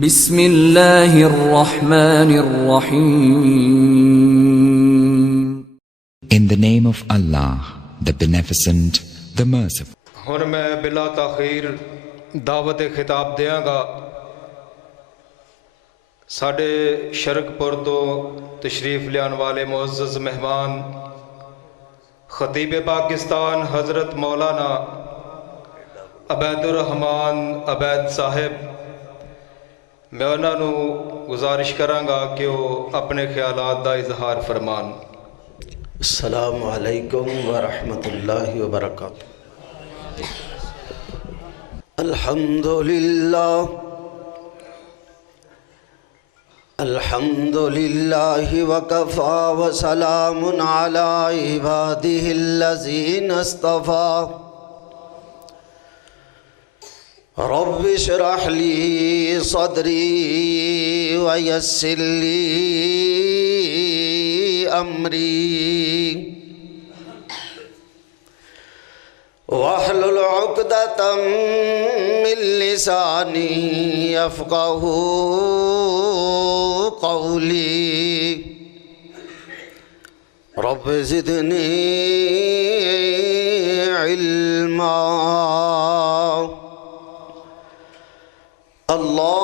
بسم اللہ الرحمن الرحیم. In the name of Allah, the Beneficent, the Merciful. ہن میں بلا تاخیر دعوت خطاب دیاں گا. ساڈے شرک پور تو تشریف لیان والے معزز مہمان خطیب پاکستان حضرت مولانا عبید الرحمان عبید صاحب، میں انہاں نو گزارش کراں گا کہ وہ اپنے خیالات دا اظہار فرمان. السلام علیکم ورحمۃ اللہ وبرکاتہ. الحمدللہ وکفا وسلام علی عبادہ الذین اصطفیٰ. رب اشرح لی صدری ویسر لی امری واحلل عقدۃ من لسانی یفقہوا قولی. رب زدنی علما. اللہم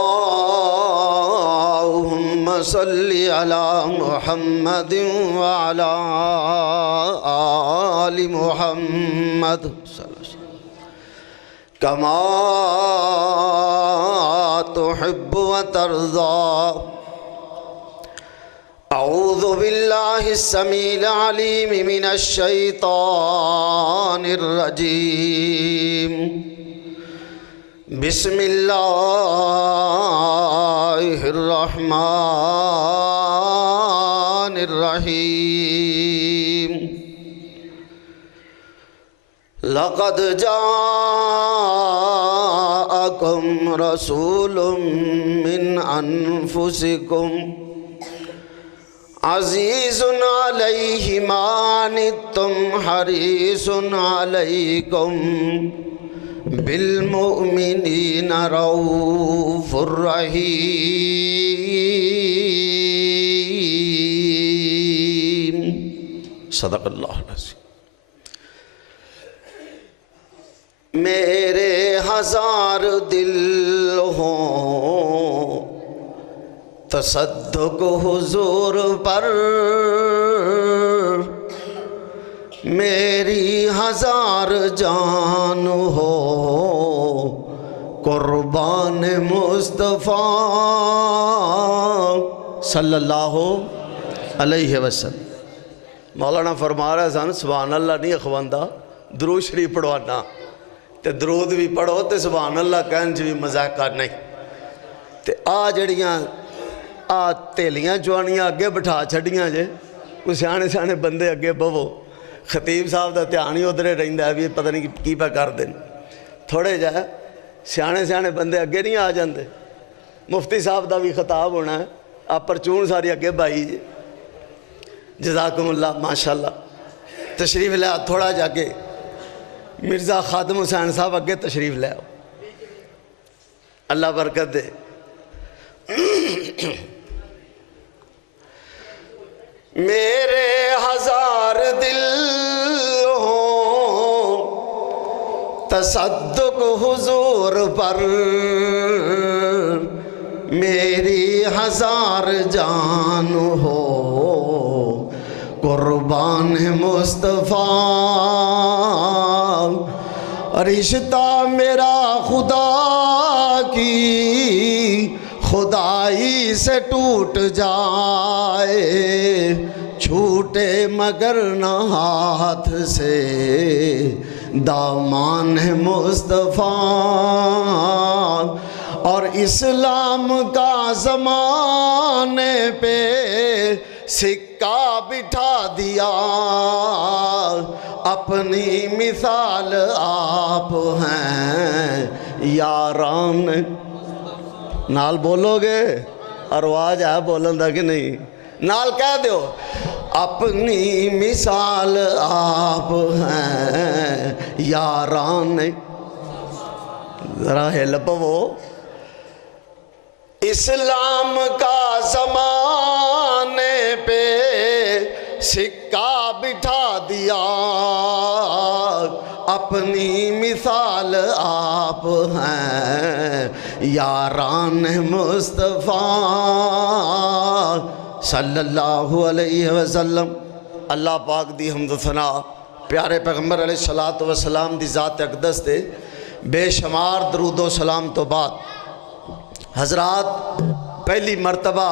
صلی علی محمد وعلی آل محمد کما تحب وترضى. اعوذ باللہ السمیع العلیم من الشیطان الرجیم. بسم اللہ الرحمن الرحیم. لقد جاءکم رسول من انفسکم عزیز علیہ ما عنتم حریص علیکم بالمؤمنین رؤوف الرحیم. صدق اللہ العظیم. میرے ہزار دل ہوں تصدق حضور پر، میری ہزار جان ہو قربان مصطفیٰ صلی اللہ علیہ وسلم. مولانا فرما رہا ہے سن سبحان اللہ نہیں اخواندہ، درود شریف پڑھوانا تے درود بھی پڑھو تے سبحان اللہ کہن بھی مذاقہ نہیں. تے جڑیاں تیلیاں جوانیاں اگے بٹھا چھڑیاں جے، کوئی سیانے سیانے بندے اگے بہو. خطیب صاحب دا دھیان ہی ادھرے رہندا ہے بھی پتہ نہیں کی پہ کر دیں. تھوڑے جا سیانے سیانے بندے اگے نہیں آ جاندے. مفتی صاحب دا بھی خطاب ہونا ہے، آپ پرچون ساری اگے بائی جے. جزاکم اللہ ماشاءاللہ. تشریف لے تھوڑا جا کے مرزا خادم حسین صاحب اگے تشریف لے آؤ. اللہ برکت دے. میرے ہزار دل ہوں تصدق حضور پر، میری ہزار جان ہو قربان مصطفیٰ. رشتہ میرا خدا کی خدائی سے ٹوٹ جائے، چھوٹے مگر نہ ہاتھ سے دامان مصطفیٰ. اور اسلام کا زمانے پہ سکہ بٹھا دیا، اپنی مثال آپ ہیں یاران. نال بولو گے؟ ارواج ہے بولن دا کہ نہیں؟ نال کہہ دیو اپنی مثال آپ ہیں یاران. ذرا ہل پو. اسلام کا زمانے پہ سکہ بٹھا دیا، اپنی مثال آپ ہیں یاران مصطفیٰ صلی اللہ علیہ وسلم۔ اللہ پاک دی حمد و ثنا پیارے پیغمبر علیہ السلام دی ذات اقدس دے بے شمار درود و سلام تو بعد حضرات پہلی مرتبہ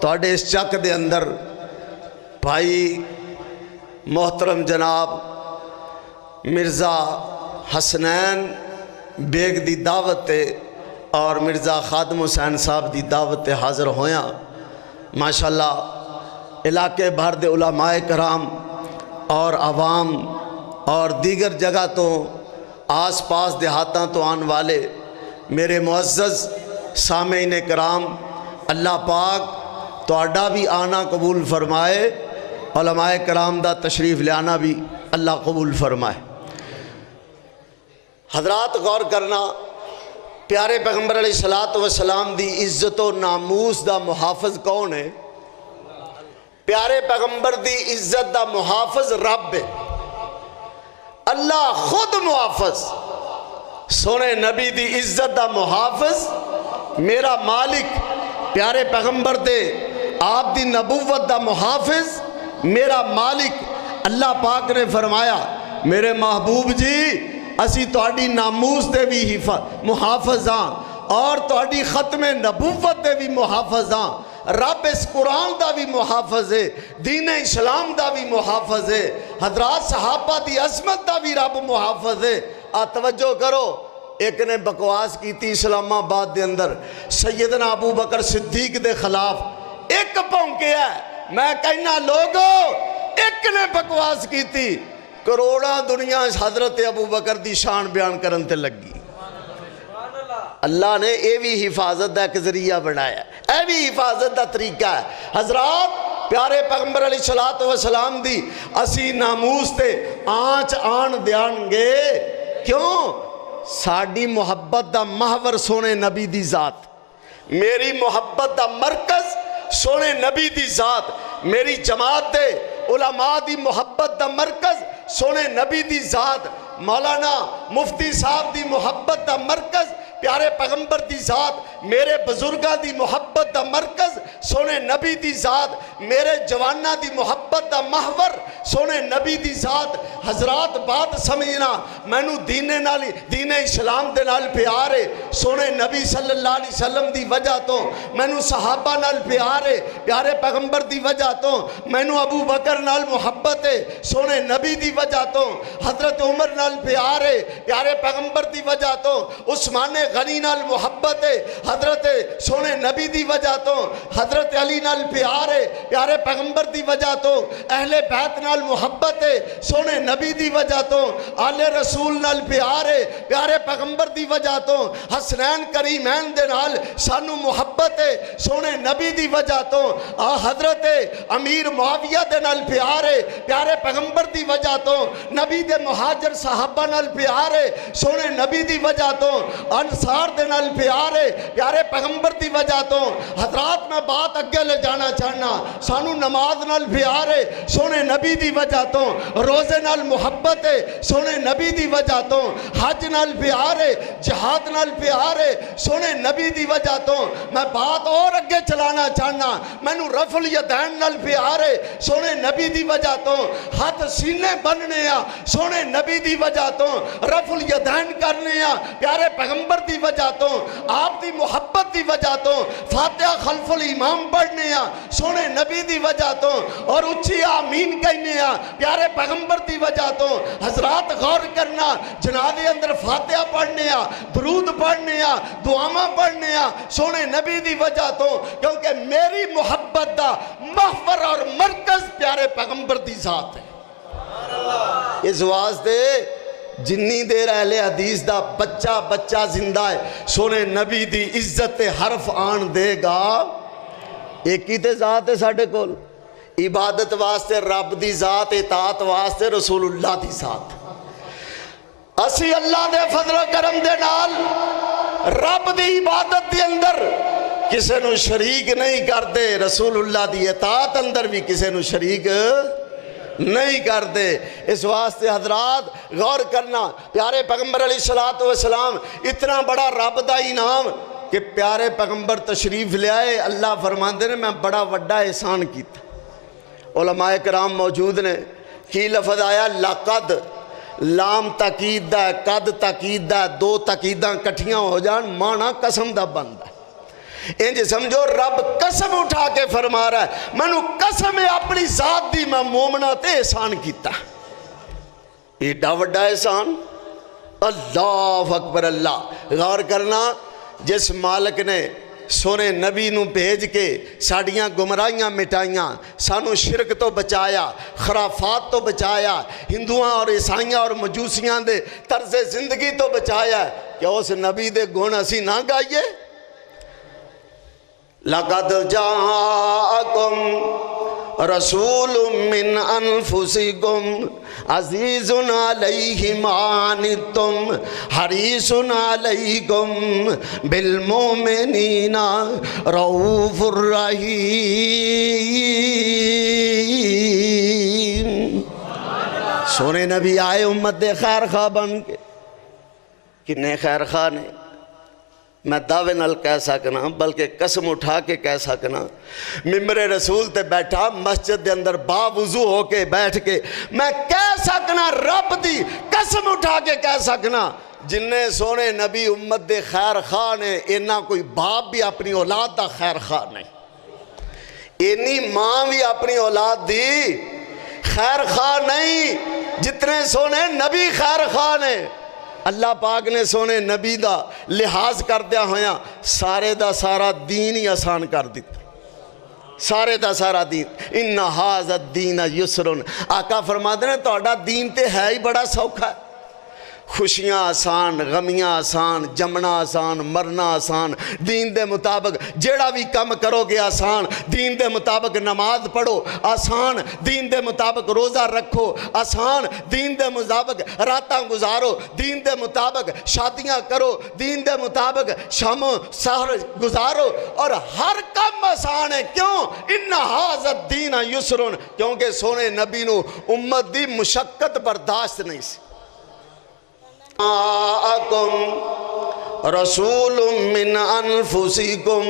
تواڈے اس چک دے اندر بھائی محترم جناب مرزا حسنین بیگ دی دعوت تے اور مرزا خادم حسین صاحب دی دعوت تے حاضر ہویاں۔ ماشاءاللہ علاقے بھر دے علماء کرام اور عوام اور دیگر جگہ تو آس پاس دیہاتاں تو آن والے میرے معزز سامعین کرام، اللہ پاک تواڈا بھی آنا قبول فرمائے، علماء کرام دا تشریف لے آنا بھی اللہ قبول فرمائے۔ حضرات غور کرنا، پیارے پیغمبر علیہ السلام دی عزت و ناموس دا محافظ کون ہے؟ پیارے پیغمبر دی عزت دا محافظ رب ہے، اللہ خود محافظ۔ سونے نبی دی عزت دا محافظ میرا مالک، پیارے پیغمبر دے آپ دی نبوت دا محافظ میرا مالک۔ اللہ پاک نے فرمایا میرے محبوب جی اسی تواڈی ناموس دے بھی محافظ ہاں اور تواڈی ختم نبوت دے بھی محافظ ہاں۔ رب اس قرآن دا بھی محافظ ہے، دین اسلام دا بھی محافظ ہے، حضرات صحابہ دی عظمت دا بھی رب محافظ ہے۔ توجہ کرو، ایک نے بکواس کی تھی اسلام آباد دے اندر سیدنا ابو بکر صدیق دے خلاف، ایک پونکیا ہے، میں کہنا لوگو ایک نے بکواس کی تھی، کروڑاں دنیا حضرت ابو بکر دی شان بیان کرن تے لگی۔ اللہ نے اے بھی حفاظت دا ایک ذریعہ بنایا ہے، اے بھی حفاظت دا طریقہ ہے۔ حضرات پیارے پیغمبر علیہ السلام دی اسی ناموس تے آنچ آن دیان گے، کیوں؟ ساڑی محبت دا محور سونے نبی دی ذات، میری محبت دا مرکز سونے نبی دی ذات، میری جماعت دے علماء دی محبت دا مرکز سونے نبی دی ذات، مولانا مفتی صاحب دی محبت دا مرکز پیارے پیغمبر دی ذات، میرے بزرگاں دی محبت دا مرکز سونے نبی دی ذات، میرے جوانہ دی محبت دا محور سونے نبی دی ذات۔ حضرات بات سمجھنا، مینو دین اسلام دے نال پیارے سونے نبی صلی اللہ علیہ وسلم دی وجہ تو، مینو صحابہ نال پیارے پیارے پیغمبر دی وجہ تو، مینو ابو بکر نال محبت ہے سونے نبی دی وجہ تو، حضرت عمر نال پیارے پیارے پیغمبر دی وجہ تو، عثمان غنی نال محبت ہے حضرت سونے نبی دی وجہ تو، حضرت علی نال پیارے پیارے پیغمبر دی وجہ تو، اہل بیت نال محبت ہے سونے نبی دی وجہ تو، آل رسول نال پیارے پیارے پیغمبر دی وجہ تو، حسنین کریمین دے نال سانو محبت ہے سونے نبی دی وجہ تو، حضرت امیر معاویہ دے نال پیارے پیارے پیغمبر دی وجہ تو، نبی دے مہاجر صحابہ نال پیارے سونے نبی دی وجہ تو، انصار دے نال پیارے پیارے پیغمبر دی وجہ تو۔ حضرات میں بات اگے لے جانا چاہنا، سانو نماز نال پیارے سونے نبی دی وجہ تو، روزے نال محبت ہے سونے نبی دی وجہ تو، حج نال پیارے جہاد نال پیارے سونے نبی دی وجہ تو۔ میں بات اور اگے چلانا چاہنا، مینو رفع الیدین نال پیارے سونے نبی دی وجہ تو، ہاتھ سینے بننے آ سونے نبی دی وجہ تو، رفع الیدین کرنے آ پیارے پیغمبر دی وجہ تو، آپ دی محبت دی وجہ تو، فاتحہ خلف الامام پڑھنے آ سونے نبی دی وجہ تو، اور اچھی آمین کہنے آ پیارے پیغمبر دی وجہ تو۔ حضرات غور کرنا، جنازے اندر فاتحہ پڑھنے آ درود پڑھنے آ دعاواں پڑھنے آ سونے نبی دی وجہ تو، کیونکہ میری محبت دا محور اور مرکز پیارے پیغمبر دی ذات ہے۔ اس واسطے جنی دیر اہل حدیث دا بچہ زندہ ہے سونے نبی دی عزت حرف آن دے گا، ایک ہی تے ذات ہے ساڑھے کول، عبادت واسطے رب دی ذات، اطاعت واسطے رسول اللہ دی ذات۔ اسی اللہ دے فضل و کرم دے نال رب دی عبادت دے اندر کسے نو شریک نہیں کرتے، رسول اللہ دی اطاعت اندر بھی کسے نو شریک نہیں کرتے۔ اس واسطے حضرات غور کرنا، پیارے پیغمبر علیہ السلام اتنا بڑا رب دا انعام کہ پیارے پیغمبر تشریف لے آئے، اللہ فرماندے نے میں بڑا وڈا احسان کیتا۔ علماء کرام موجود نے، کی لفظ آیا لقد، لام تاکید دا ہے، قد تاکید دا ہے، دو تاکیداں کٹھیاں ہو جان مانا قسم دا بند ہے۔ انج سمجھو رب قسم اٹھا کے فرما رہا ہے میں نو قسم اپنی ذات دی میں مومنہ تے احسان کیتا۔ ایڈا وڈا احسان، اللہ اکبر اللہ۔ غور کرنا، جس مالک نے سونے نبی نو بھیج کے ساڑیاں گمراہیاں مٹائیاں، سانو شرک تو بچایا، خرافات تو بچایا، ہندوؤں اور عیسائیاں اور مجوسیاں دے طرز زندگی تو بچایا، کیا اس نبی دے گن اسی نہ گائیے؟ لَقَدْ جَاءَكُمْ رَسُولٌ مِّنْ أَنفُسِكُمْ عَزِيزٌ عَلَيْهِ مَا عَنِتُّمْ حَرِيصٌ عَلَيْكُمْ بِالْمُؤْمِنِينَ رَءُوفٌ رَحِيمٌ۔ سونے نبی آئے امت دے خیر خواہ بن کے، کنے خیر خواہ نے میں دعوے نال کہہ سکنا، بلکہ قسم اٹھا کے کہہ سکنا، ممبر رسول تے بیٹھا مسجد دے اندر باوضو ہو کے بیٹھ کے میں کہہ سکنا، رب دی قسم اٹھا کے کہہ سکنا، جنہیں سونے نبی امت دے خیر خواہ نے، اینا کوئی باپ بھی اپنی اولاد دا خیر خواہ نہیں، اینی ماں بھی اپنی اولاد دی خیر خواہ نہیں جتنے سونے نبی خیر خواہ نے۔ اللہ پاک نے سونے نبی دا لحاظ کر دیا ہویا سارے دا سارا دین ہی آسان کر دیتا، سارے دا سارا دین۔ ان ھذا الدین یسر، آقا فرماتے ہیں توڑا دین تے ہے ہی بڑا سوکھا ہے، خوشیاں آسان، غمیاں آسان، جمنا آسان، مرنا آسان، دین دے مطابق جیڑا بھی کم کرو گے آسان، دین دے مطابق نماز پڑھو آسان، دین دے مطابق روزہ رکھو آسان، دین دے مطابق راتاں گزارو، دین دے مطابق شادیاں کرو، دین دے مطابق شام و سحر گزارو، اور ہر کم آسان ہے۔ کیوں؟ ان ھذا الدین یسر، کیونکہ سونے نبی نو امت دی مشقت برداشت نہیں سی۔ آکم رسول من انفسکم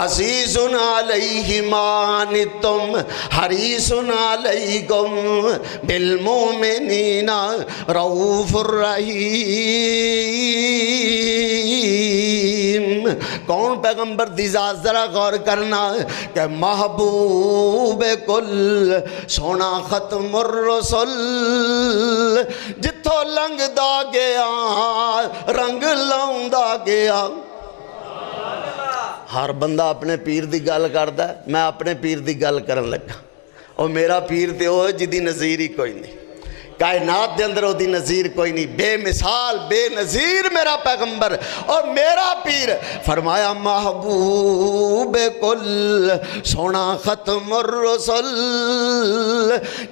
عزیز علیہ ما عنتم حریص علیکم بالمؤمنین رؤوف رحیم۔ کون پیغمبر دی ذات ذرا غور کرنا کہ محبوب کل سونا ختم الرسل، جتھو لنگ دا گیا رنگ لاؤں دا گیا۔ ہر بندہ اپنے پیر دی گل کردا ہے، میں اپنے پیر دی گل کرن لگا، اور میرا پیر تے وہ ہے جدی نظیر ہی کوئی نہیں، کائنات دے اندر دی نظیر کوئی نہیں، بے مثال بے نظیر میرا پیغمبر اور میرا پیر۔ فرمایا محبوب کل سونا ختم الرسل،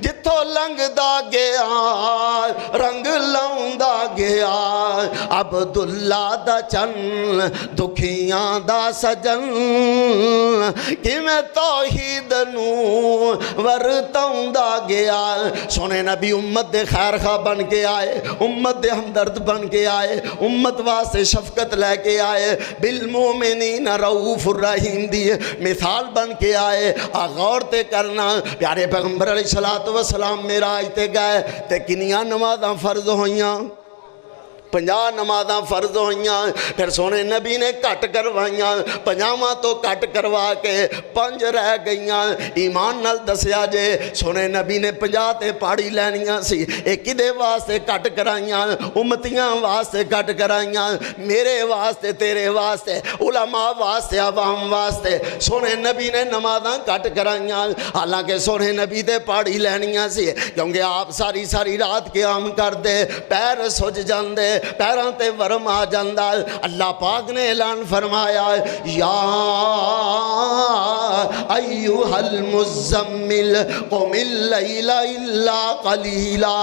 جتھو لنگ دا گیا رنگ لاؤں دا گیا، عبداللہ دا چن دکھیاں دا سجن، کہ میں توحید نو ورتاؤں دا گیا۔ سونے نبی امت دے خیر خواہ بن کے آئے، امت دے ہمدرد بن کے آئے، امت واسطے شفقت لے کے آئے، بالمومنین رؤوف الرحیم دی مثال بن کے آئے۔ غور تے کرنا، پیارے پیغمبر علیہ السلام معراج تے گئے تے کنیاں نمازاں فرض ہوئیاں، 50 نمازاں فرض ہوئیاں، پھر سونے نبی نے کٹ کروائیاں، 50 تو کٹ کروا کے 5 رہ گئیاں۔ ایمان نال دسیا جے سونے نبی نے 50 تے پاڑی لینیاں سی، ایک دے واسطے کٹ کرائیاں، امتیاں واسطے کٹ کرائیاں، میرے واسطے تیرے واسطے علماء واسطے عوام واسطے سونے نبی نے نمازاں کٹ کرائیاں۔ حالانکہ سونے نبی دے پاڑی لینیاں سی، کیونکہ آپ ساری رات قیام کر دے، پیر سج جاندے، پیراں تے ورم آ جاندا ہے۔ اللہ پاک نے اعلان فرمایا یا ایھا المزمل قم اللیل الا قلیلا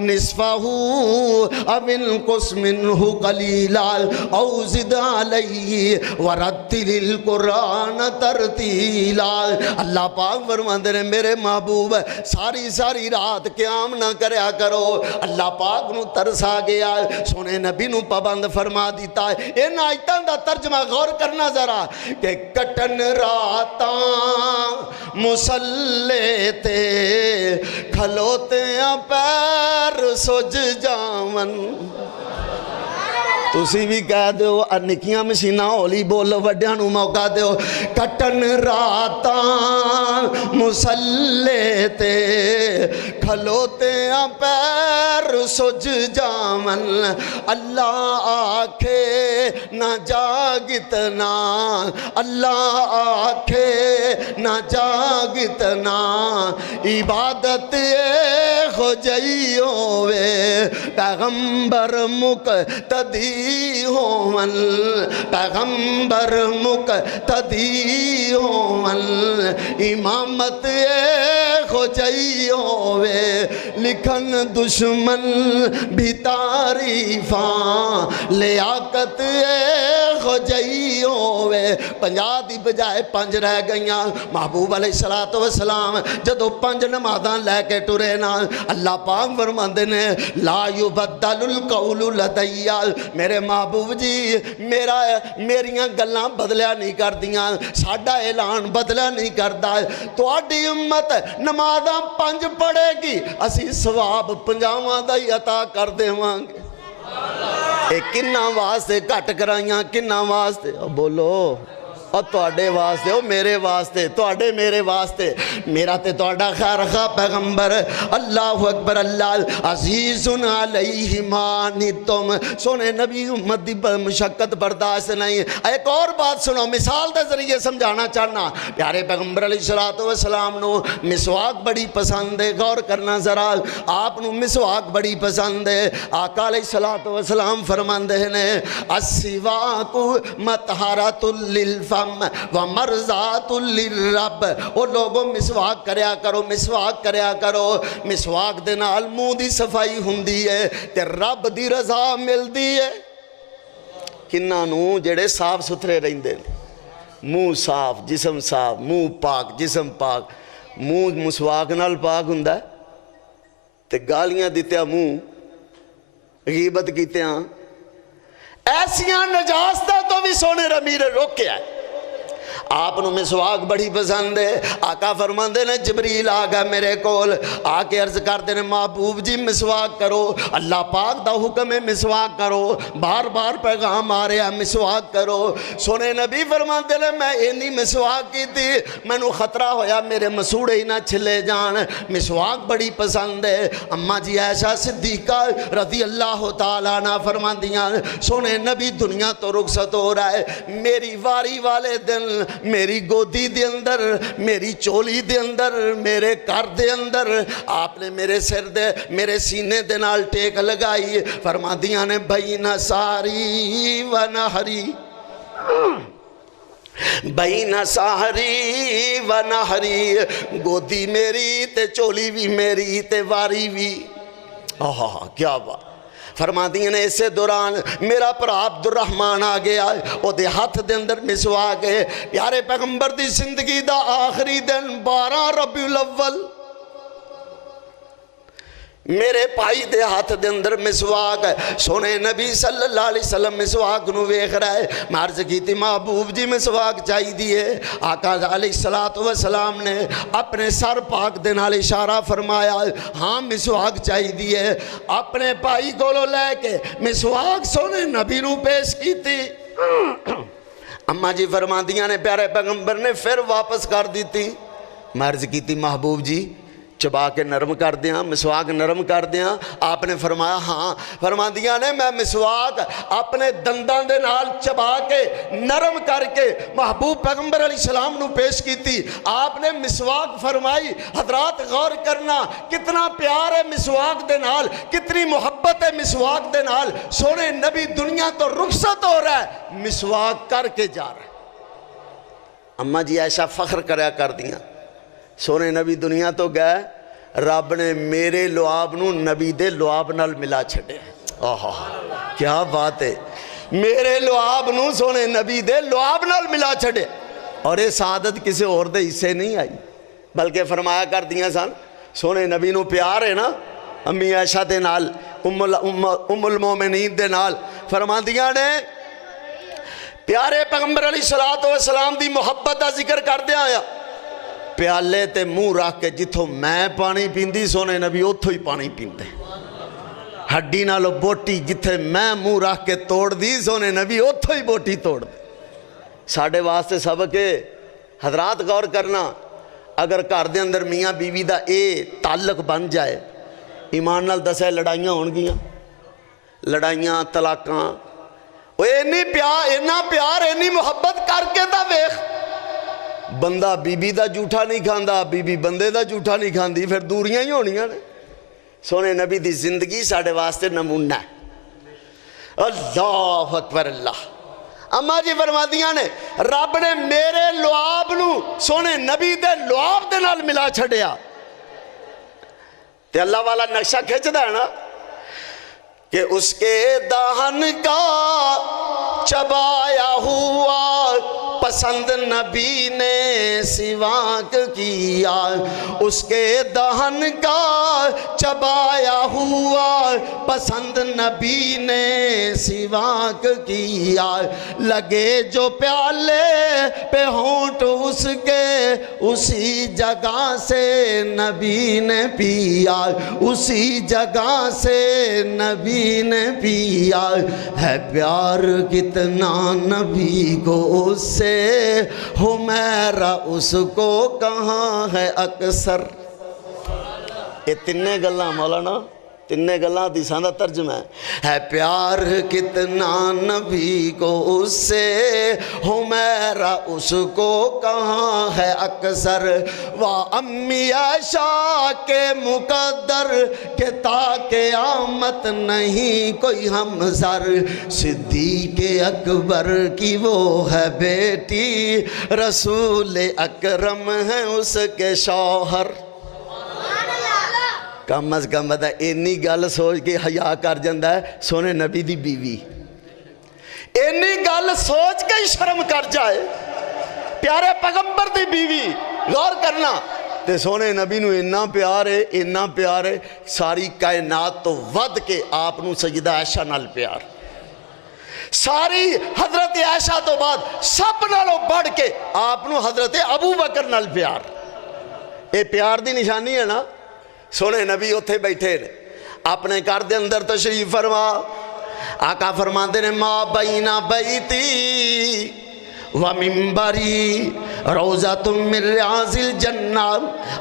نصفہ او انقص منہ قلیلا او زد علیہ ورتل القرآن ترتیلا۔ اللہ پاک فرماندے نے میرے محبوب ساری ساری رات قیام نہ کریا کرو۔ اللہ پاک نو ترس آ گیا، سونے نبی نو پابند فرما دیتا ہے۔ ان آیتاں دا ترجمہ غور کرنا ذرا کہ کٹن راتاں مسلے تے کھلوتے ہیں پیر سج جاون۔ تسی بھی کہہ دیو نکیاں مشیناں ہولی بولو، وڈیاں نو موقع دیو۔ کٹن راتاں مسلے تے کھلوتے ہیں پیر سج جاون۔ اللہ آکھے نہ جاگتنا، اللہ آکھے نہ جاگتنا، عبادت ہو جئی ہوئے پیغمبر مقتدی ہون، پیغمبر مقتدی ہون، امامت ہو جئی ہوئے لکھن دشمن بھی تعریفاں، لیاقت ہو جئی ہوئے۔ 50 دی بجائے 5 رہ گئیاں۔ محبوب علیہ السلام جدو 5 نمازاں لے کے ٹرے نا، اللہ پاک فرماندے نے لا یبدل القول لدی، میرے محبوب جی میریاں گلاں بدلیا نہیں کردیاں، ساڈا اعلان بدلیا نہیں کردا۔ تہاڈی امت نمازاں 5 پڑھے گی، اسی ثواب 50 دا ہی عطا کر دیواں گے۔ اے کنہ واسطے گھٹ کرائیاں، کنہ واسطے بولو، اور تواڈے واسطے، او میرے واسطے، تواڈے میرے واسطے، میرا تے تواڈا خیر خواہ پیغمبر۔ اللہ اکبر، اللہ عزیز علیہ ما عنتم، سونے نبی امت دی مشقت برداشت نہیں۔ ایک اور بات سنو، مثال دے ذریعے سمجھانا چاہنا۔ پیارے پیغمبر علیہ السلام نو مسواک بڑی پسند ہے، غور کرنا ذرا، آپ نو مسواک بڑی پسند ہے۔ آقا علیہ السلام فرماندے نے السواک مطہرۃ للفم ومرضات للرب، او لوگوں مسواک کریا کرو، مسواک کریا کرو۔ مسواک دے نال منہ دی صفائی ہوندی ہے تے رب دی رضا ملدی ہے۔ کناں نو جڑے صاف ستھرے رہندے نے، منہ صاف جسم صاف، منہ پاک جسم پاک، منہ مسواک نال پاک ہوندا ہے تے گالیاں دتیاں منہ غیبت کیتیاں ایسیاں نجاستاں تو بھی سونے ربی نے روکیا ہے۔ آپ نو مسواک بڑی پسند ہے۔ آقا فرماندے نے جبریل آ گیا میرے کول، آ کے عرض کردے نے محبوب جی مسواک کرو، اللہ پاک دا حکم ہے مسواک کرو، بار بار پیغام آ رہا مسواک کرو۔ سونے نبی فرماندے نے میں اینی مسواک کی تھی، میں نو خطرہ ہویا میرے مسوڑے ہی نہ چھلے جان، مسواک بڑی پسند ہے۔ اماں جی عائشہ صدیقہ رضی اللہ تعالیٰ عنہ فرماندیاں سونے نبی دنیا تو رخصت ہو رہا ہے، میری واری والے دن میری گودی دے اندر، میری چولی دے اندر، میرے کر دے اندر آپ نے میرے سر دے، میرے سینے دے نال ٹیک لگائی، فرماندیاں نے بین ساری و نہری، بین سہری و نہری، گودی میری تے چولی بھی میری تے واری بھی۔ کیا بات فرماندیاں نے۔ اسے دوران میرا پرا عبد الرحمن آ گیا، او دے ہاتھ دے اندر مسواک ہے۔ پیارے پیغمبر دی زندگی دا آخری دن 12 ربیع الاول، میرے پائی دے ہاتھ دے اندر مسواک ہے۔ سونے نبی صلی اللہ علیہ وسلم مسواک نو ویکھ رہا ہے۔ میں عرض کی تھی محبوب جی مسواک چاہی دیئے۔ آقا علیہ السلام نے اپنے سر پاک دے نال اشارہ فرمایا، ہاں مسواک چاہی دیئے۔ اپنے پائی گولو لے کے مسواک سونے نبی نو پیش کی تھی۔ اماں جی فرماندیاں نے پیارے پیغمبر نے پھر واپس کر دی تھی۔ میں عرض کی تھی محبوب جی چبا کے نرم کر دیاں، مسواک نرم کر دیاں؟ آپ نے فرمایا ہاں۔ فرماندیاں نے میں مسواک اپنے دنداں دے نال چبا کے نرم کر کے محبوب پیغمبر علیہ السلام نو پیش کی تھی۔ آپ نے مسواک فرمائی۔ حضرات غور کرنا کتنا پیار ہے مسواک دے نال، کتنی محبت ہے مسواک دے نال۔ سونے نبی دنیا تو رخصت ہو رہا ہے، مسواک کر کے جا رہا ہے۔ اماں جی عائشہ فخر کریا کر دیاں، سونے نبی دنیا تو گئے، رب نے میرے لعاب نو نبی دے لعاب نال ملا چھڑے۔ آہا کیا بات ہے، میرے لعاب نو سونے نبی دے لعاب نال ملا چھڑے، اور یہ سعادت کسی اور دے حصے نہیں آئی، بلکہ فرمایا کر دیاں سن سونے نبی نو پیار ہے نا امی عائشہ دے نال، ام المومنین دے نال، فرماندیاں نے پیارے پیغمبر علیہ السلام دی محبت دا ذکر کر دیا آیا، پیالے تے منہ رکھ کے جتھوں میں پانی پیندی سونے نبی اتھو ہی پانی پیندے، ہڈی نالو بوٹی جتھے میں منہ رکھ کے توڑ دی سونے نبی اتھو ہی بوٹی توڑ دے۔ ساڑھے واسطے سبق ہے حضرات غور کرنا، اگر گھر دے اندر میاں بیوی دا اے تعلق بن جائے، ایمان نال دسے لڑائیاں ہون گیاں، لڑائیاں طلاقاں، اینی پیار اینی محبت کر کے دا ویخ، بندہ بی بی دا جھوٹا نہیں کھاندا، بی بی بندے دا جھوٹا نہیں کھاندی، پھر دوریاں ہی ہونیاں نے۔ سونے نبی دی زندگی ساڑھے واسطے نمونہ ہے۔ اللہ اکبر اللہ۔ اماں جی فرمادیاں نے رب نے میرے لعاب نو سونے نبی دے لعاب دے نال ملا چھڑیا، تے اللہ والا نقشہ کھچ دا ہے نا کہ اس کے دہن کا چبایا ہوا پسند نبی نے سواک کیا، اس کے دہن کا چبایا ہوا پسند نبی نے سواک کیا، لگے جو پیالے پہ ہونٹ اس کے اسی جگہ سے نبی نے پیا، اسی جگہ سے نبی نے پیا، ہے پیار کتنا نبی کو اس سے، ہو میرا اس کو کہاں ہے اکثر۔ یہ تینے گلاں مولانا، تینے گلاں حدیثاں دا ترجمہ ہے پیار کتنا نبی کو اس سے، ہو میرا اس کو کہاں ہے اکثر، واہ امی عائشہ کے مقدر کہ تا قیامت نہیں کوئی ہمسر، صدیق اکبر کی وہ ہے بیٹی، رسول اکرم ہے اس کے شوہر۔ کم از کم بتا اینی گل سوچ کے حیا کر جاندہ ہے سونے نبی دی بیوی، اینی گل سوچ کے شرم کر جائے پیارے پیغمبر دی بیوی۔ غور کرنا تے سونے نبی نو اتنا پیار ہے ساری کائنات تو ود کے آپ نو سیدہ عائشہ نال پیار، ساری حضرت عائشہ تو بعد سب نالوں بڑھ کے آپ نو حضرت ابو بکر نال پیار۔ اے پیار دی نشانی ہے نا۔ سونے نبی اتھے بیٹھے نے اپنے گھر دے اندر تشریف فرما، آقا فرماندے نے ما بینا بیتی و منبری روضۃ من ریاض الجنہ۔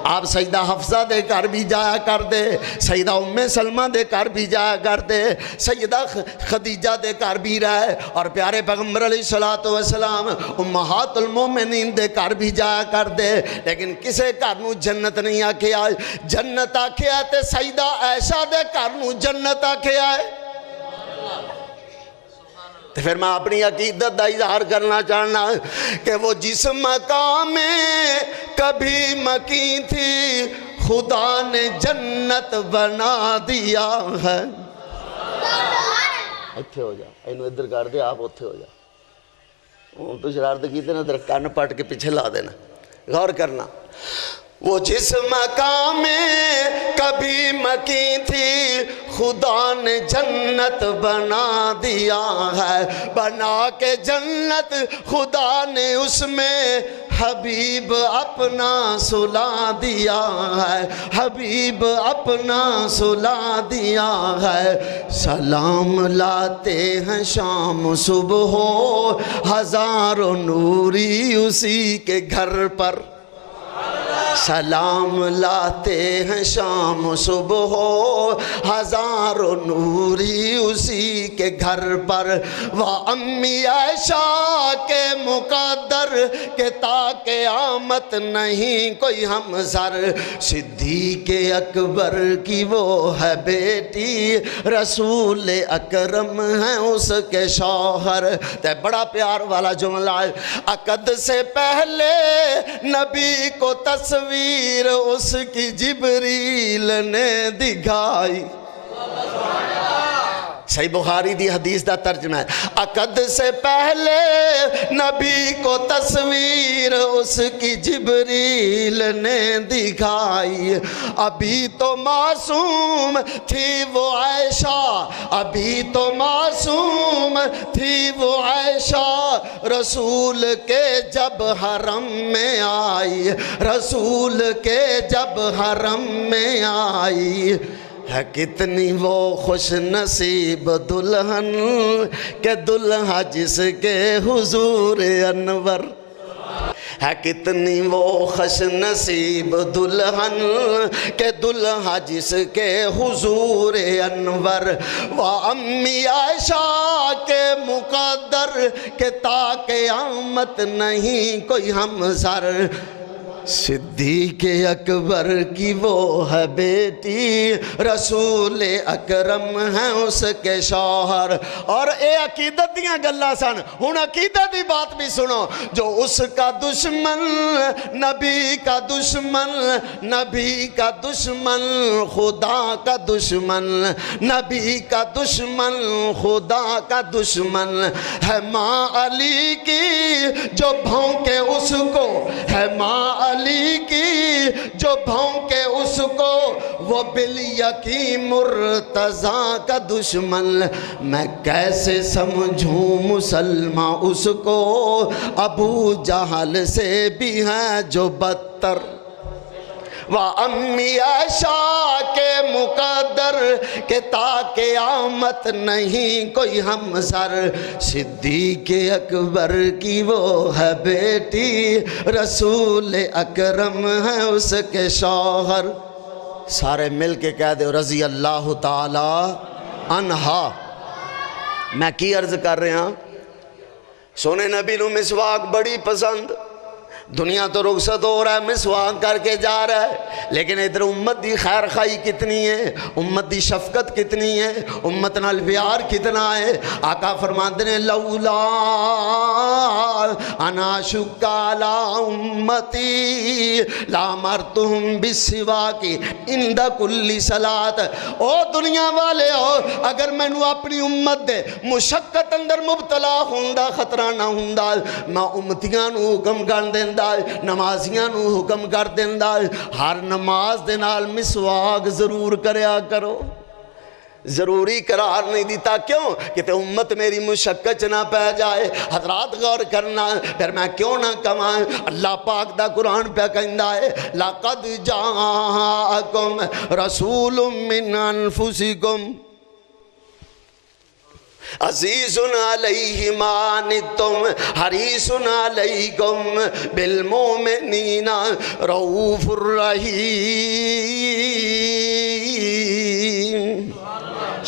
آپ سیدہ حفصہ دے گھر بھی جایا کر دے، سیدہ ام سلمہ دے گھر بھی جایا کر دے، سیدہ خدیجہ دے گھر بھی رہے، اور پیارے پیغمبر علیہ السلام امہات المومنین دے گھر بھی جایا کر دے، لیکن کسے گھر نو جنت نہیں آکھے آئے، جنت آکھے آئے تے سیدہ عائشہ دے گھر نو جنت آکھے آئے۔ تو پھر میں اپنی عقیدت دا اظہار کرنا چاہنا کہ وہ جس مقام میں کبھی مکی تھی خدا نے جنت بنا دیا ہے۔ اتھے ہو جا، اینو ادھر کر دے، آپ اتھے ہو جا، تو شرارت کیتے نا، در کان پٹ کے پیچھے لا دینا۔ غور کرنا وہ جس مقام میں کبھی مکی تھی خدا نے جنت بنا دیا ہے، بنا کے جنت خدا نے اس میں حبیب اپنا سلا دیا ہے، حبیب اپنا سلا دیا ہے۔ سلام لاتے ہیں شام صبح ہو ہزاروں نوری اسی کے گھر پر، سلام لاتے ہیں شام و صبح ہو، ہزاروں نوری اسی کے گھر پر، وہ امی عائشہ کے مقدر کہ تا قیامت نہیں کوئی ہم سر، صدیق اکبر کی وہ ہے بیٹی، رسول اکرم ہیں اس کے شوہر۔ تے بڑا پیار والا جملہ ہے، عقد سے پہلے نبی کو تصویر اس کی جبریل نے دکھائی۔ صحیح بخاری دی حدیث دا ترجمہ ہے، عقد سے پہلے نبی کو تصویر اس کی جبریل نے دکھائی، ابھی تو معصوم تھی وہ عائشہ، ابھی تو معصوم تھی وہ عائشہ، رسول کے جب حرم میں آئی، رسول کے جب حرم میں آئی، ہے کتنی وہ خوش نصیب دلہن کہ دلہا جس کے حضور انور، ہے کتنی وہ خوش نصیب دلہن کہ دلہا جس کے حضور انور، وہ امی عائشہ کے مقدر کہ تا قیامت نہیں کوئی ہم سر، صدیق اکبر کی وہ ہے بیٹی، رسول اکرم ہیں اس کے شوہر۔ اور اے عقیدت دیاں گلاں سن، ہن عقیدت دی بات بھی سنو، جو اس کا دشمن نبی کا دشمن، نبی کا دشمن خدا کا دشمن، نبی کا دشمن خدا کا دشمن ہے، ماں علی کی جو بھونکے اس کو، ہے ماں علی کی جو بھونکے اس کو، وہ بالیقین مرتضیٰ کا دشمن، میں کیسے سمجھوں مسلمان اس کو، ابو جہل سے بھی ہیں جو بدتر، وَأَمِّ عائشہ کے مقدر کہ تا قیامت نہیں کوئی ہم سر، صدیق اکبر کی وہ ہے بیٹی، رسول اکرم ہے اس کے شوہر۔ سارے مل کے کہہ دے رضی اللہ تعالی عنہا۔ میں کی عرض کر رہے ہیں، سونے نبی نو مسواک بڑی پسند، دنیا تو رخصت ہو رہا ہے، مسواک کر کے جا رہا ہے، لیکن ادھر امت دی خیر خائی کتنی ہے، امت دی شفقت کتنی ہے، امت نال پیار کتنا ہے۔ آقا فرماندے نے لولا انا شک علی امتی لامرتہم بالسواک عند کل صلاۃ۔ او دنیا والے ہو، اگر مینوں اپنی امت دے مشقت اندر مبتلا ہوندا خطرہ نہ ہوندا، میں امتیاں نو حکم کر دیندا، نمازیاں نو حکم کر دیندا، ہر نماز دے نال مسواک ضرور کریا کرو۔ ضروری قرار نہیں دیتا، کیوں؟ کہ تے امت میری مشقت نہ پہ جائے۔ حضرات غور کرنا، پھر میں کیوں نہ کہاں، اللہ پاک دا قرآن پہ کہندا ہے لَقَدْ جَاءَكُمْ رَسُولٌ مِّنْ أَنفُسِكُمْ عزیز علیہ ما عنتم حریص علیکم بالمؤمنین رؤوف الرحیم۔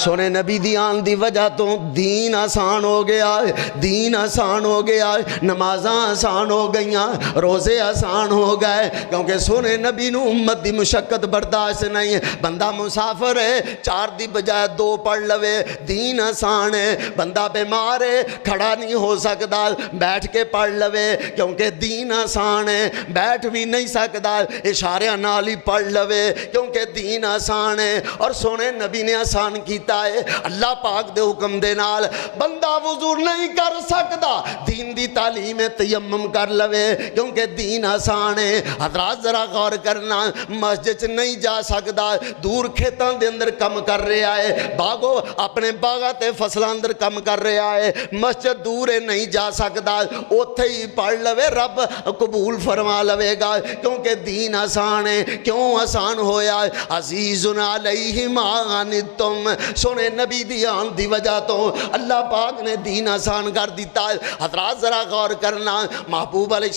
سونے نبی دی آن دی وجہ تو دین آسان ہو گیا ہے، دین آسان ہو گیا ہے، نمازاں آسان ہو گئیاں، روزے آسان ہو گئے، کیونکہ سونے نبی نو امت دی مشقت برداشت نہیں ہے۔ بندہ مسافر ہے، 4 دی بجائے 2 پڑھ لوے، دین آسان ہے۔ بندہ بیمار ہے، کھڑا نہیں ہو سکتا، بیٹھ کے پڑھ لوے، کیونکہ دین آسان ہے۔ بیٹھ بھی نہیں سکتا، اشارے نال ہی پڑھ لوے، کیونکہ دین آسان ہے۔ اور سونے نبی نے آسان کیتا ہے، اللہ پاک دے حکم دے نال بندہ وضو نہیں کر سکتا، دین دی تعلیم تیمم کر لوے، کیونکہ دین آسان ہے۔ حضرات ذرا غور کرنا، مسجد نہیں جا سکتا، دور کھیتاں دے اندر کم کر رہا ہے، باغو اپنے باغاں تے فصلاں اندر کم کر رہا ہے، مسجد دور نہیں جا سکتا، اوتھے ہی پڑھ لوے، رب قبول فرما لوے گا، کیونکہ دین آسان ہے۔ کیوں آسان ہویا ہے؟ عزیز علیہ ما عنتم، سونے نبی دی آن دی وجہ تو اللہ پاک نے دین آسان کر دیتا ہے۔ حضرات ذرا غور کرنا، محبوب علیہ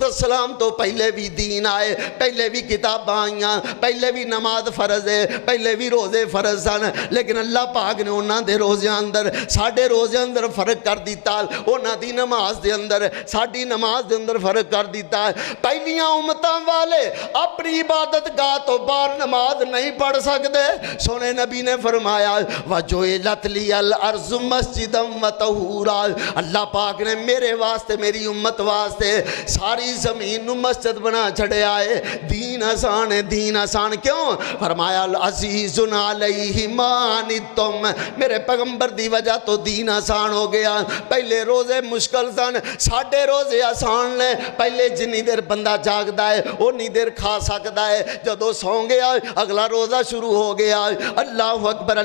السلام تو پہلے بھی دین آئے، پہلے بھی کتاب آئیاں، پہلے بھی نماز فرض ہے، پہلے بھی روزے فرض سن، لیکن اللہ پاک نے انہاں دے روزے اندر ساڈے روزے اندر فرق کر دیتا، انہاں دی نماز دے اندر ساڈی نماز دے اندر فرق کر دیتا ہے۔ پہلیاں امتاں والے اپنی عبادت گاہ تو باہر نماز نہیں پڑھ سکتے۔ سونے نبی نے فرمایا وَجُعِلَتْ لِيَ الْأَرْضُ مَسْجِدًا وَطَهُورًا، اللہ پاک نے میرے واسطے، میری امت واسطے ساری زمین نو مسجد بنا چھڑے آئے۔ دین آسان ہے، دین آسان کیوں؟ فرمایا العزیز علیہ ما عنتم، میرے پیغمبر دی وجہ تو دین آسان ہو گیا۔ پہلے روزے مشکل سن، ساڈے روزے آسان نے۔ پہلے جنی دیر بندہ جاگدا ہے اونی دیر کھا سکدا ہے، جدو سو گیا اگلا روزہ شروع ہو گیا۔ اللہ اکبر،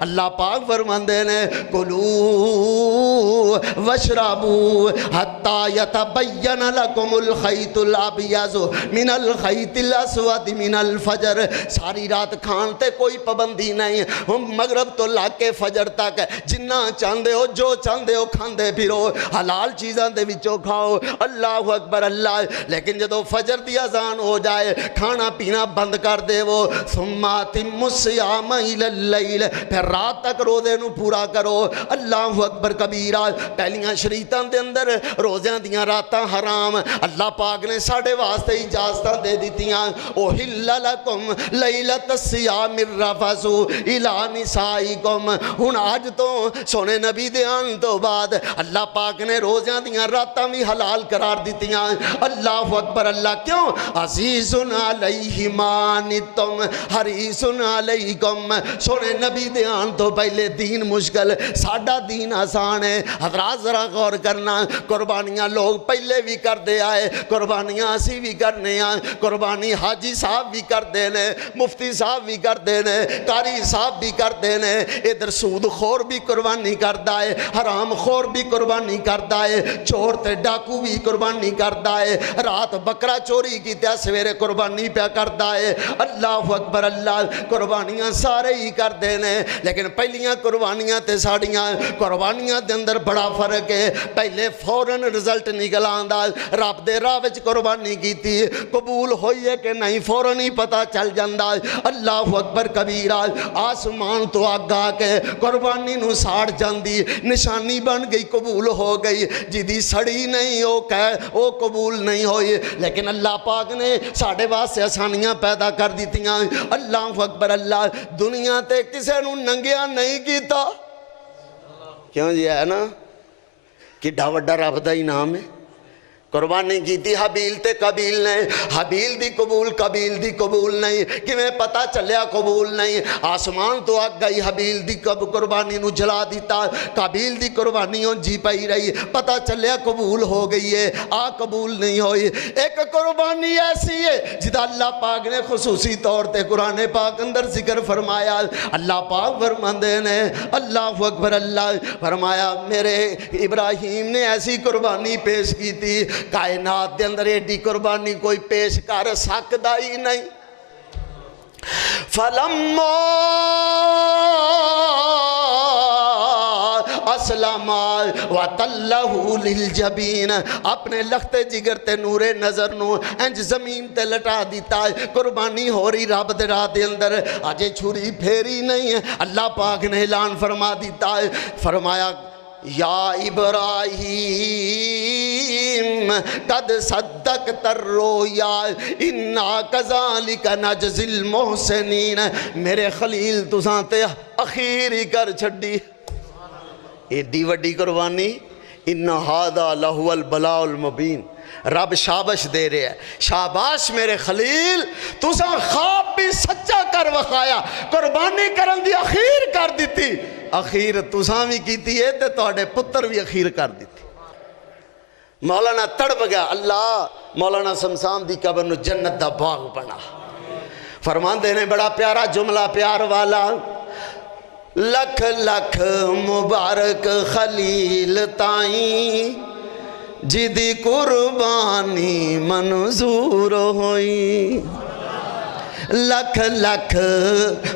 اللہ پاک فرماندے نے کلوا واشربوا حتی یتبین لکم الخیط الابیض من الخیط الاسود من الفجر، ساری رات کھان تے کوئی پابندی نہیں، ہم مغرب تو لا کے فجر تک جنہ چاندے ہو جو چاندے ہو کھاندے پھرو، حلال چیزاں دے وچوں کھاؤ۔ اللہ اکبر، لیکن جدو فجر دی اذان ہو جائے کھانا پینا بند کر دے وہ۔ ثم اتموا الصیام الی اللیل، پھر رات تک روزے نو پورا کرو۔ اللہ اکبر کبیرہ، پہلیاں شریعتاں دے اندر روزیاں دیاں راتاں حرام، اللہ پاک نے ساڈے واسطے اجازتاں دے دتیاں۔ احل لکم لیلۃ الصیام الرفث الی نسائکم، ہن اج تو سونے نبی دے آن تو بعد اللہ پاک نے روزیاں دیاں راتاں بھی حلال قرار دتیاں۔ اللہ اکبر، اللہ کیوں؟ عزیز علیہ ما عنتم حریص علیکم، سونے نبی دے آن تو پہلے دین مشکل، ساڈا دین آسان ہے۔ حضرات ذرا غور کرنا، قربانیاں لوگ پہلے بھی کر دے آئے، قربانیاں اسی بھی کرنے آئے، قربانی حاجی صاحب بھی کر دینے، مفتی صاحب بھی کر دینے، قاری صاحب بھی کر دینے، ادھر سود خور بھی قربانی کردا ہے، حرام خور بھی قربانی کردا ہے، چور تے ڈاکو بھی قربانی کردا ہے، رات بکرا چوری کیتا سویرے قربانی پیا کردا ہے۔ اللہ اکبر، اللہ قربانیاں سارے ہی کر دینے، لیکن پہلیاں قربانیاں تے ساڑیاں قربانیاں دے اندر بڑا فرق ہے۔ پہلے فوراً رزلٹ نکل آندا، رب دے راہ وچ قربانی کیتی قبول ہوئی ہے کہ نہیں فوراً ہی پتہ چل جاندا۔ اللہ اکبر کبیرہ، آسمان تو آگا کے قربانی نو ساڑ جاندی، نشانی بن گئی قبول ہو گئی، جدی سڑی نہیں وہ قبول نہیں ہوئی، لیکن اللہ پاک نے ساڑھے واسطے آسانیاں پیدا کر دیتیاں۔ اللہ اکبر، اللہ دنیا تے کسے نو ننگیا نہیں کیتا، کیوں جی ہے نا کڈا وڈا رب دا انعام ہے۔ قربانی کیتی حابیل تے قابیل نے، حابیل دی قبول قابیل دی قبول نہیں، کیویں پتہ چلیا قبول نہیں؟ آسمان تو آگ گئی، حابیل دی قربانی نو جلا دیتا، قابیل دی قربانی جی پئی رہی، پتہ چلیا قبول ہو گئی ہے، قبول نہیں ہوئی۔ ایک قربانی ایسی ہے جدا اللہ پاک نے خصوصی طور تے قرآن پاک اندر ذکر فرمایا۔ اللہ پاک فرماندے نے، اللہ اکبر، اللہ فرمایا میرے ابراہیم نے ایسی قربانی پیش کی تھی، کائنات دے اندر ایڈی قربانی کوئی پیش کر سکدا ہی نہیں۔ فَلَمَّا اسلم وَتَلَّهُ لِلْجَبِينَ، اپنے لخت جگر تے نور نظر نو انج زمین تے لٹا دیتا ہے۔ قربانی ہو رہی رب دے راہ دے اندر، آجے چھری پھیری نہیں ہے، اللہ پاک نے اعلان فرما دیتا ہے، فرمایا یا ابراہیم قد صدقت الرؤیا انا کذالک نجزی المحسنین، میرے خلیل تساں تے اخیر ہی کر چھڈی، ایڈی وڈی قربانی، ان ھذا لہو البلاء المبین۔ رب شابش دے رہے ہیں، شاباش میرے خلیل، تساں خواب بھی سچا کر وکھایا، قربانی کرن دی اخیر کر دیتی، اخیر تساں بھی کیتی ہے تے تواڈے پتر بھی اخیر کر دیتی۔ مولانا تڑپ گیا، اللہ مولانا سمسام دی قبر نو جنت دا باغ بنا۔ فرماندے نے بڑا پیارا جملہ پیار والا، لکھ لکھ مبارک خلیل تائیں جدی قربانی منظور ہوئی، لکھ لکھ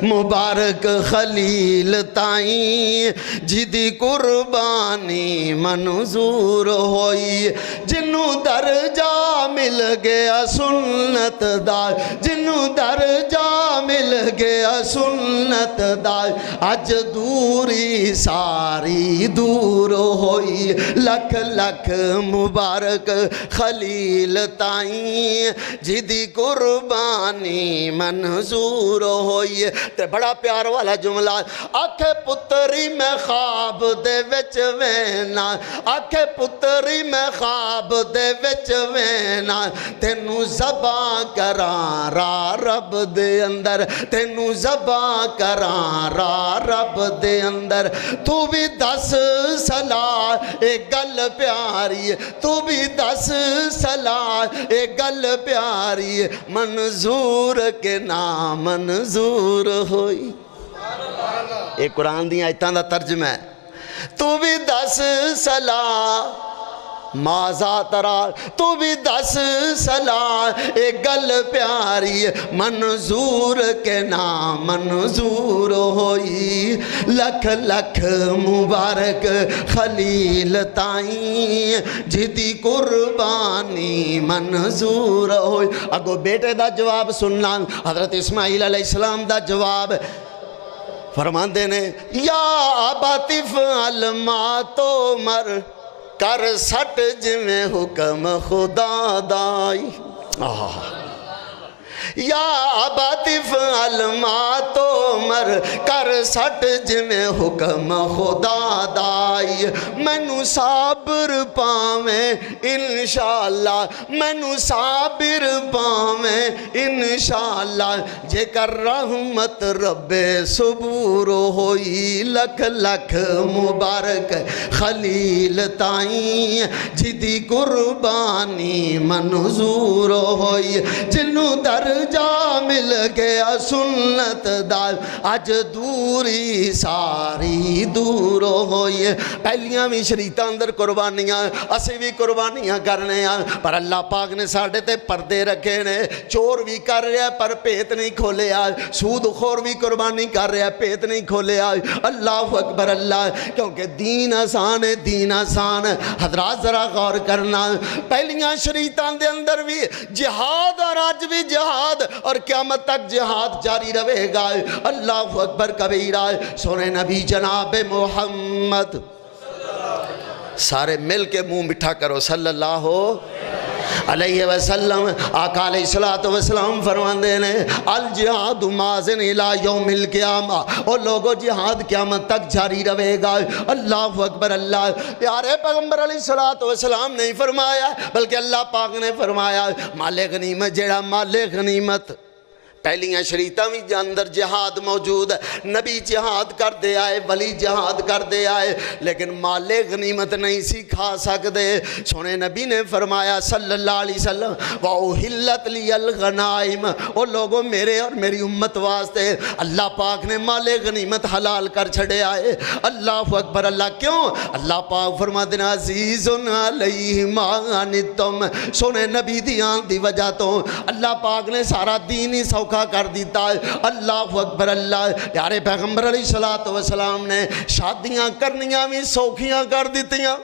مبارک خلیل تائیں جدی قربانی منظور ہوئی جنوں درجہ مل گیا سنت دا جنوں درجہ مل گیا سنت دا اج دوری ساری دور ہوئی لکھ لکھ مبارک خلیل تائیں جدی قربانی منظور ہوئی تے بڑا پیار والا جملہ آکھے پتری میں خواب دے وچ وینا آکھے پتری میں خواب دے وچ وینا تینوں زباں کراں را رب دے اندر تینوں زباں کراں را رب دے اندر تو بھی دس صلاح اے گل پیاری تو بھی دس صلاح اے گل پیاری منظور کے نام منظور ہوئی یہ قرآن دی آیتاں دا ترجمہ ہے تو بھی دس صلاح مازا ترا تو بھی دس صلاح اے گل پیاری منظور کے نام منظور ہوئی لکھ لکھ مبارک خلیل تائیں جدی قربانی منظور ہوئی اگو بیٹے دا جواب سننا حضرت اسماعیل علیہ السلام دا جواب فرماندے نے یا ابا فعل ما تؤمر کر سٹ جویں حکم خدا دائی یا ابا فعل ما تؤمر کر سٹ جویں حکم خدا دائی مینوں صابر پاویں انشاءاللہ مینوں صابر پاویں انشاءاللہ جے کر رحمت رب صبور ہوئی لکھ لکھ مبارک خلیل تائیں جدی قربانی منظور ہوئی جنوں درجہ مل گیا سنت دار اج دوری ساری دور ہوئی پہلیاں بھی شریعتاں اندر قربانیاں اسی بھی قربانیاں کرنے ہیں پر اللہ پاک نے ساڑھے تے پردے رکھے نے چور بھی کر رہا پر پیت نہیں کھولے آئے سود خور بھی قربانی کر رہا پیت نہیں کھولے آئے اللہ اکبر اللہ کیونکہ دین آسان ہے دین آسان ہے حضرات ذرا غور کرنا پہلیاں شریعتاں دے اندر بھی جہاد اور آج بھی جہاد اور قیامت تک جہاد جاری رہے گا اللہ اکبر کبیرہ سونے نبی جناب محمد سارے مل کے منہ مٹھا کرو صلی اللہ علیہ وسلم آقا علیہ السلام فرماندے نے الجہاد مازن الی یوم القیامہ اور لوگوں جہاد قیامت تک جاری رہے گا اللہ اکبر اللہ پیارے پیغمبر علیہ السلام نہیں فرمایا بلکہ اللہ پاک نے فرمایا مال غنیمت جیڑا مال غنیمت پہلیاں شریعتاں بھی اندر جہاد موجود ہے نبی جہاد کر دے آئے ولی جہاد کر دے آئے لیکن مال غنیمت نہیں سی کھا سکتے سونے نبی نے فرمایا صلی اللہ علیہ وسلم وَأُحِلَّتْ لِيَ الْغَنَائِمَ وہ لوگوں میرے اور میری امت واسطے اللہ پاک نے مال غنیمت حلال کر چھڑے آئے اللہ اکبر اللہ کیوں اللہ پاک فرما دینا عزیز علیہ ما عنتم سونے نبی دیان دی وجہ تو اللہ پاک نے سارا دین ہی سوکھا کر دیتا ہے اللہ اکبر اللہ پیارے پیغمبر علیہ السلام نے شادیاں کرنیاں بھی سوکھیاں کر دیتیاں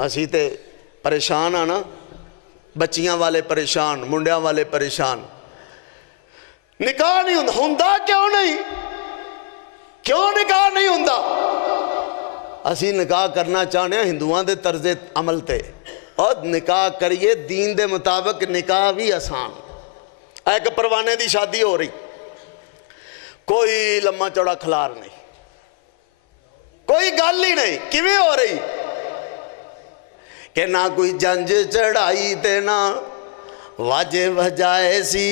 اسی تے پریشان آنا بچیاں والے پریشان منڈیاں والے پریشان نکاح نہیں ہوندا کیوں نکاح نہیں ہوندا اسی نکاح کرنا چاہنے ہیں ہندوان دے طرز عمل تے اور نکاح کریے دین دے مطابق نکاح بھی آسان ایک پروانے دی شادی ہو رہی کوئی لمحہ چوڑا کھلار نہیں کوئی گل ہی نہیں کیویں ہو رہی کہ نہ کوئی جنج چڑھائی تے نہ واجے وجائے سی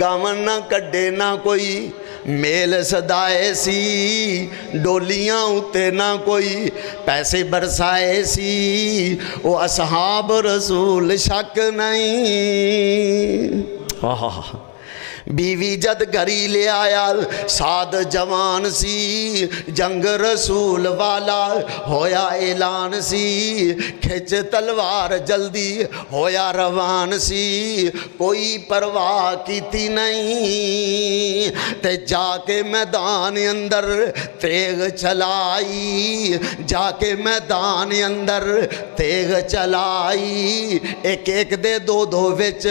گامن نہ کڈے نہ کوئی میل صدائے سی ڈولیاں اتے نہ کوئی پیسے برسائے سی وہ اصحاب رسول شک نہیں بیوی جد گھری لے آیا سعد جوان سی جنگ رسول والا ہویا اعلان سی کھچ تلوار جلدی ہویا روان سی کوئی پرواہ کیتی نہیں تے جا کے میدان اندر تیغ چلائی جا کے میدان اندر تیغ چلائی ایک ایک دے دو دو وچ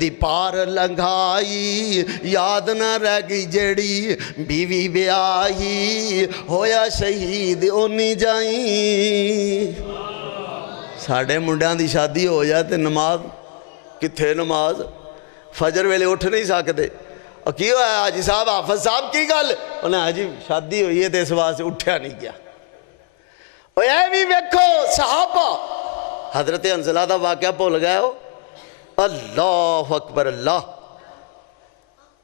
دی پار لنگھائی یاد نہ رہ گئی جیڑی بیوی بیاہی ہویا شہید اونی جائیں ساڑھے منڈیاں دی شادی ہو جائے تے نماز کتھے نماز فجر ویلے اٹھ نہیں سکتے اور کی ہویا حاجی صاحب حافظ صاحب کی گل انہیں حاجی شادی ہوئی ہے تے اس واسطے سے اٹھیا نہیں گیا اور اے بھی ویکھو صحابہ حضرت حنظلہ دا واقعہ بھول گئے ہو اللہ اکبر اللہ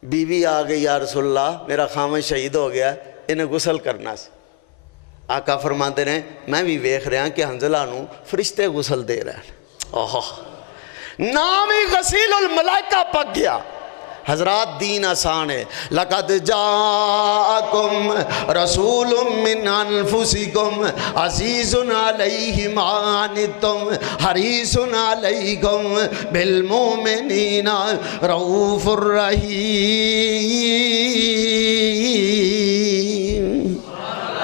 بیوی آ گئی یا رسول اللہ میرا خامن شہید ہو گیا انہیں غسل کرنا سی آقا فرماتے ہیں میں بھی ویکھ رہا کہ حنظلہ نو فرشتے غسل دے رہے ہیں نام ہی غسیل الملائکہ پک گیا حضرات دین آسان ہے لَقَدْ جَاءَكُمْ رَسُولٌ مِّنْ أَنفُسِكُمْ عَزِيزٌ عَلَيْهِ مَا عَنِتُّمْ حَرِيصٌ عَلَيْكُمْ بِالْمُؤْمِنِينَ رَءُوفٌ رَحِيمٌ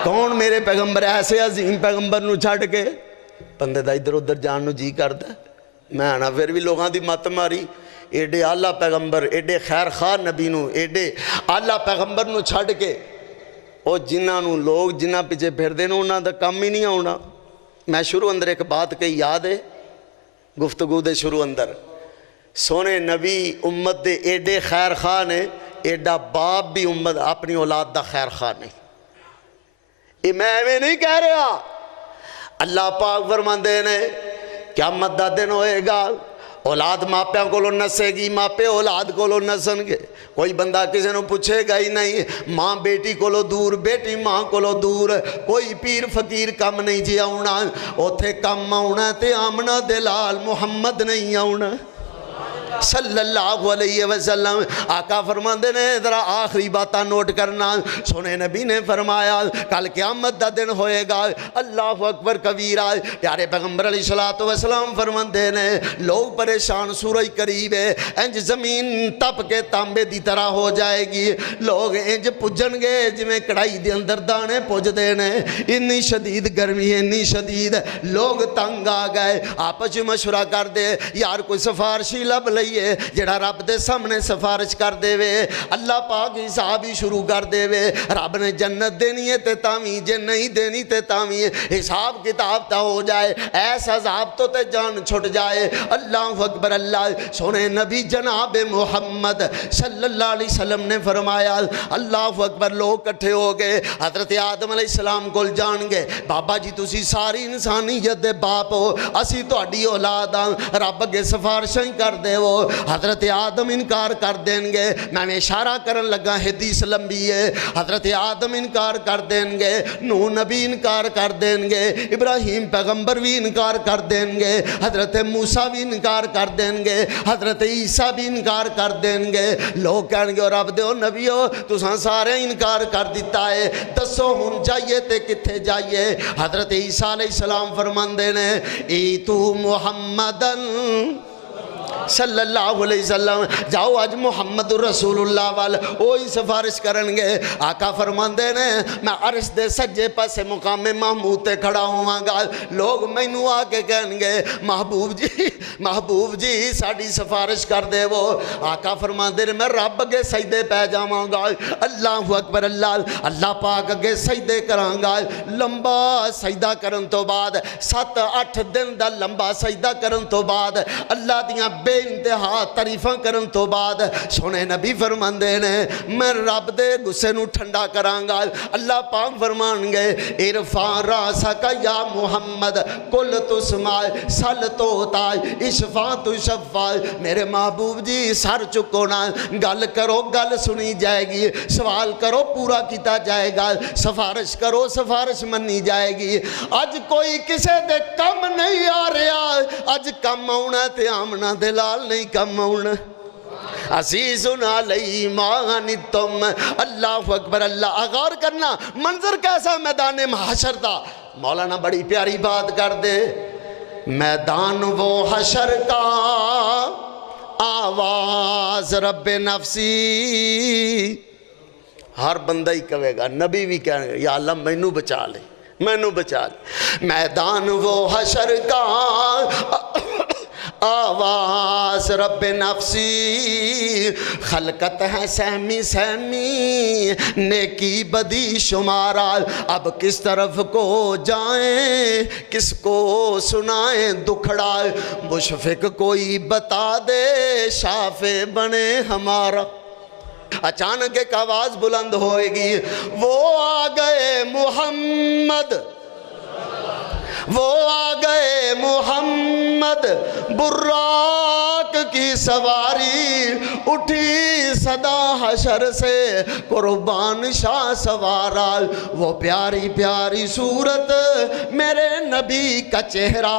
کون میرے پیغمبر ایسے عظیم پیغمبر نو چھڑ کے بندے دا ادھر ادھر جان نو جی کردا میں آنا پھر بھی لوگاں دی مت ماری ایڈے اللہ پیغمبر ایڈے خیر خواہ نبی نو ایڈے اللہ پیغمبر نو چھڑ کے او جنہاں نو لوگ جنہاں پیچھے پھر دینا انہاں دا کم ہی نہیں ہونا میں شروع اندر ایک بات کہی یاد ہے گفتگو دے شروع اندر سونے نبی امت دے ایڈے خیر خواہ نے ایڈا باپ بھی امت اپنی اولاد دا خیر خواہ نہیں یہ میں نہیں کہہ رہا اللہ پاک فرماندے نے قیامت دا دن ہوئے گا اولاد ماپیاں کو نسے گی ماپے اولاد کو نسن گے کوئی بندہ کسی نے پوچھے گا ہی نہیں ماں بیٹی کو دور بیٹی ماں کو دور کوئی پیر فقیر کم نہیں جی آنا اوتھے کم آنا تے آمنا دلال محمد نہیں آنا صلی اللہ علیہ وسلم آقا فرماندے نے ذرا آخری باتاں نوٹ کرنا سونے نبی نے فرمایا کل قیامت دا دن ہوئے گا اللہ اکبر کبیرہ پیارے پیغمبر علیہ السلام فرماندے نے لوگ پریشان سورج قریب ہے انج زمین تپ کے تانبے دی طرح ہو جائے گی لوگ انج پجن گے جویں کڑائی دے اندر دانے پج دینے اتنی شدید گرمی ہے اتنی شدید لوگ تنگ آ گئے آپس میں مشورہ کر دے یار کوئی سفارشی لب لے جڑا رب دے سامنے سفارش کر دے وے اللہ پاک حساب ہی شروع کر دے وے رب نے جنت دینی ہے تے تاویں جے نہیں دینی تے تاویں حساب کتاب تا ہو جائے ایسا عذاب تو تے جان چھٹ جائے اللہ اکبر اللہ سونے نبی جناب محمد صلی اللہ علیہ وسلم نے فرمایا اللہ اکبر لوگ کٹھے ہو گئے حضرت آدم علیہ السلام کو جان گے بابا جی تسی ساری انسانیت دے باپ ہو اسی تہاڈی اولاد ہاں رب اگے سفارشاں کر دے وہ حضرت آدم انکار کر دیں گے میں اشارہ کرن لگا حدیث لمبی ہے حضرت آدم انکار کر دیں گے نوح نبی انکار کر دیں گے ابراہیم پیغمبر بھی انکار کر دیں گے حضرت موسیٰ بھی انکار کر دیں گے حضرت عیسیٰ بھی انکار کر دیں گے لوگ کہیں گے اور رب دیو نبی ہو تساں سارے انکار کر دیتا ہے دسو ہن جائیے تے کتھے جائیے حضرت عیسیٰ علیہ السلام فرماندے نے ایتو محمدن صلی اللہ علیہ وسلم جاؤ آج محمد رسول اللہ وال وہی سفارش کرن گے آقا فرماندے نے میں عرش دے سجے پاسے مقام محمود تے کھڑا ہوا گا لوگ مینوں آ کے کہیں گے محبوب جی ساڑی سفارش کر دے وہ آقا فرماندے نے میں رب اگے سجدے پہ جاواں گا اللہ اکبر اللہ پاک اگے سجدے کراں گا لمبا سجدہ کرن تو بعد 7-8 دن دا لمبا سجدہ کرن تو بعد اللہ دیاں بے انتہا تعریفاں کرن تو بعد سونے نبی فرماندے نے میں رب دے غصے نو ٹھنڈا کراں گا اللہ پاک فرمان گے ارفع راسک یا محمد کل تسمع سل تو تاج اشفا تو شفا میرے محبوب جی سر چکو نا گل کرو گل سنی جائے گی سوال کرو پورا کیتا جائے گا سفارش کرو سفارش منی جائے گی اج کوئی کسے دے کم نہیں آ رہا اج کم آنا تے آمنا دلال نہیں کم آنا عزیز علیہ ما عنتم، اللہ اکبر اللہ۔ غور کرنا منظر کیسا میدان محشر تھا۔ مولانا بڑی پیاری بات کر دے، میدان وہ حشر کا آواز رب نفسی، ہر بندہ ہی کہے گا، نبی بھی کہنے گا یا اللہ مینوں بچا لے، مینوں بچا لے۔ میدان وہ حشر کا آواز رب نفسی، خلقت ہے سہمی سہمی، نیکی بدی شمارا، اب کس طرف کو جائیں کس کو سنائیں دکھڑا، مشفق کوئی بتا دے شافع بنے ہمارا۔ اچانک ایک آواز بلند ہوئے گی، وہ آ گئے محمد، وہ آ گئے محمد، براق کی سواری، اٹھی صدا حشر سے قربان شاہ سوارا، وہ پیاری پیاری صورت میرے نبی کا چہرہ،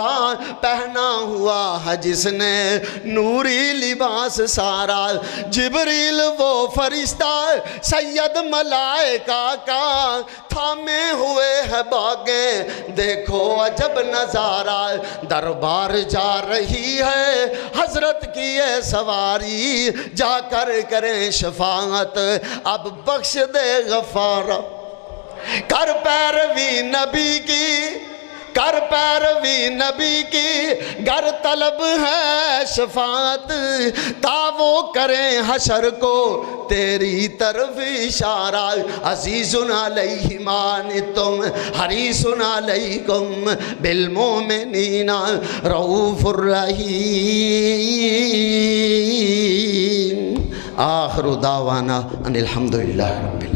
پہنا ہوا ہے جس نے نوری لباس سارا، جبریل وہ فرشتہ سید ملائکہ کا، تھامے ہوئے ہے باغیں دیکھو عجب نظارہ، دربار جا رہی ہے حضرت کی یہ سواری، جا کر کریں شفاعت اب بخش دے غفارہ۔ کر پیروی نبی کی، کر پیروی نبی کی، گر طلب ہے شفاعت، تا وہ کریں حشر کو تیری طرف اشارہ۔ عزیز علیہ ما عنتم حریص علیکم بالمؤمنین رؤوف الرحیم۔ آخر دعوانا ان الحمدللہ رب العالمین۔